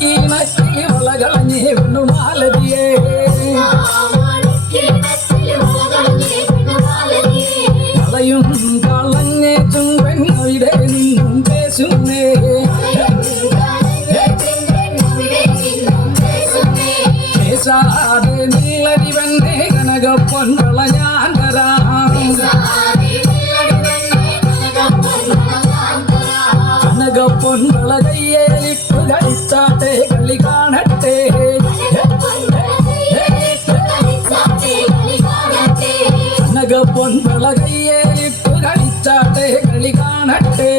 മാണിക്കിണക്കിൽ വളകളഞ്ഞേ പെണ്ണുമാലതിയേ കളയും കളഞ്ഞേ ചുംബെണ്ണവിടെ നിന്നും പേശുന്നേ പേശാതെ നില്ലടിവന്നെ കനകപ്പൊൻകള ഞാൻ തരാം കനകപ്പൊൻകള കയ്യേലിട്ടു കളിച്ചാട്ടെ കളി കാണട്ടെ കനകപ്പൊൻകള കയ്യേലിട്ടു കളിച്ചാട്ടെ കളി കാണട്ടെ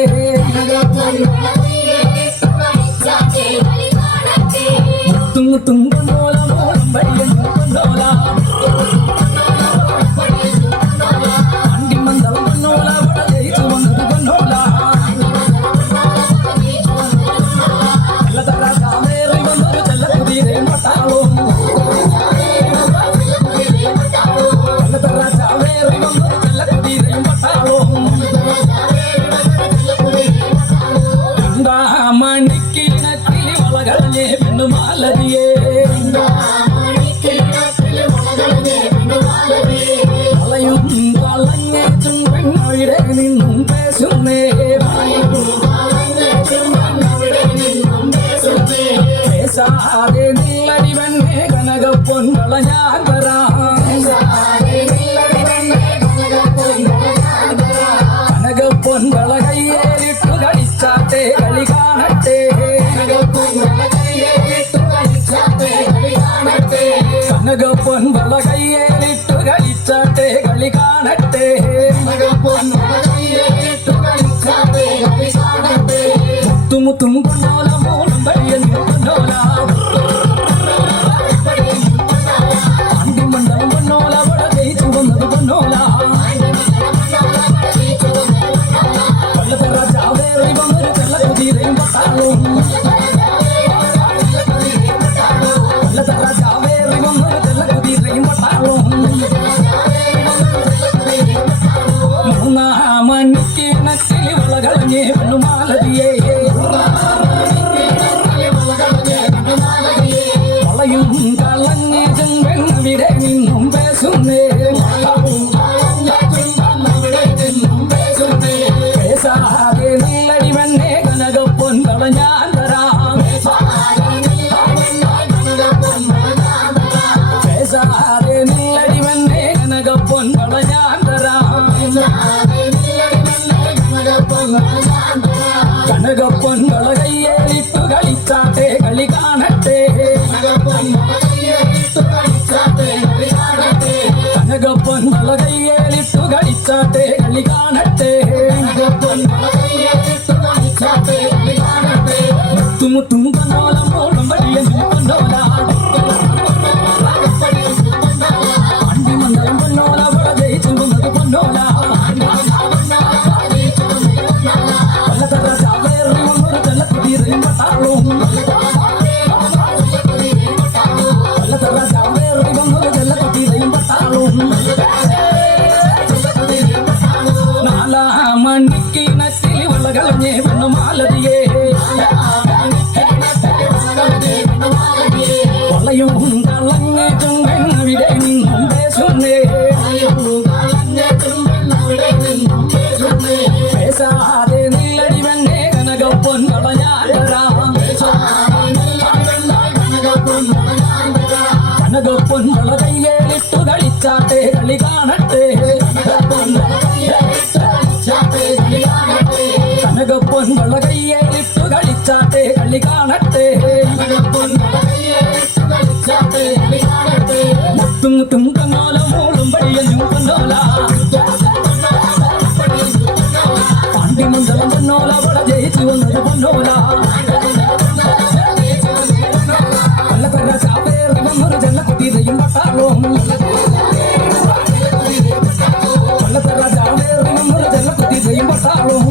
മുത്തും മുത്തും കൊണ്ടോല മോളും വയ്യ കൊണ്ടോല അണ്ടിമന്തളം കൊണ്ടോല വട ജയിച്ചു വന്നത് കൊണ്ടോല ചെല്ലതറ ചാവേറി വന്നൊരു ചെല്ലക്കുതിരെ മട്ടാളും ചെല്ലതറ ചാവേറി വന്നൊരു ചെല്ലക്കുതിരെ മട്ടാളും മണിക്കിണക്കിൽ വളകളഞ്ഞേ പെണ്ണുമാലതിയേ കളയും കളഞ്ഞേ ചുംബെണ്ണവിടെ നിന്നും പേശുന്നേ പേശാതെ നില്ലടിവന്നെ കനകപ്പൊൻകള ഞാൻ തരാം കനകപ്പൊൻകള കയ്യേലിട്ടു കളിച്ചാട്ടെ കളി കാണട്ടെ കനകപ്പൊൻകള കയ്യേലിട്ടു കളിച്ചാട്ടെ കളി കാണട്ടെ മുത്തുമുത്തും കൊണ്ടോല മോളും വഴിയും കൊണ്ടോല അണ്ടിമണ്ഡലം കൊണ്ടോല വട ജയിച്ചു വന്നത് കൊണ്ടോല കൊല്ലത്തറ ചാവേറി വന്നൊരു ചെല്ലക്കുതിരയും പട്ടാളും കൊല്ലത്തറ ചാവേറി വന്നൊരു ചെല്ലക്കുതിരയും പട്ടാളും മൂന്നാം മണിക്കിണക്കിൽ വളകളഞ്ഞേ പെണ്ണുമാലതിയേ കളയും കളഞ്ഞേ ചെമ്പെണ്ണവിടെ നിന്നും പേശുന്നേ പേശാതെ നില്ലടിവന്നെ കനകപ്പൊൻകള ഞാൻ തരാം പേശാതെ നില്ലടിവന്നെ കനകപ്പൊൻകള ഞാൻ തരാം കനകപ്പൊൻകള കയ്യേലിട്ടു കളിച്ചാട്ടെ കളി കാണട്ടെ കനകപ്പൊൻകള കയ്യേലിട്ടു കളിച്ചാട്ടെ കളി കാണട്ടെ മുത്തുമുത്തും കൊണ്ടോല മോളും വഴിയും കൊണ്ടോല അണ്ടിമണ്ഡലം കൊണ്ടോല വട ജയിച്ചു വന്നത് കൊണ്ടോല കൊല്ലത്തറ ചാവേറി വന്നൊരു ചെല്ലക്കുതിരയും പട്ടാളും കൊല്ലത്തറ ചാവേറി വന്നൊരു ചെല്ലക്കുതിരയും പട്ടാളും നാലാം മണിക്കിണക്കിൽ വളകളഞ്ഞേ പെണ്ണുമാലതിയേ വളയും കളഞ്ഞേ ചുംബെണ്ണവിടെ നിന്നും പേശുന്നേ പേശാതെ നില്ലടിവന്നെ കനകപ്പൊൻകള ഞാൻ തരാം കനകപ്പൊൻകള കയ്യേലിട്ടു കളിച്ചാട്ടെ കളി കാണട്ടെ കനകപ്പൊൻകള കയ്യേലിട്ടു കളിച്ചാട്ടെ കളി കാണട്ടെ മുത്തും മുത്തും കൊണ്ടോല മോളും വഴിയും കൊണ്ടോല അണ്ടിമണ്ഡലം കൊണ്ടോല വട ജയിച്ചു വന്നത് കൊണ്ടോല കൊല്ലത്തറ ചാവേറി വന്നൊരു ചെല്ലക്കുതിരയും പട്ടാളും കൊല്ലത്തറ ചാവേറി വന്നൊരു ചെല്ലക്കുതിരയും പട്ടാളും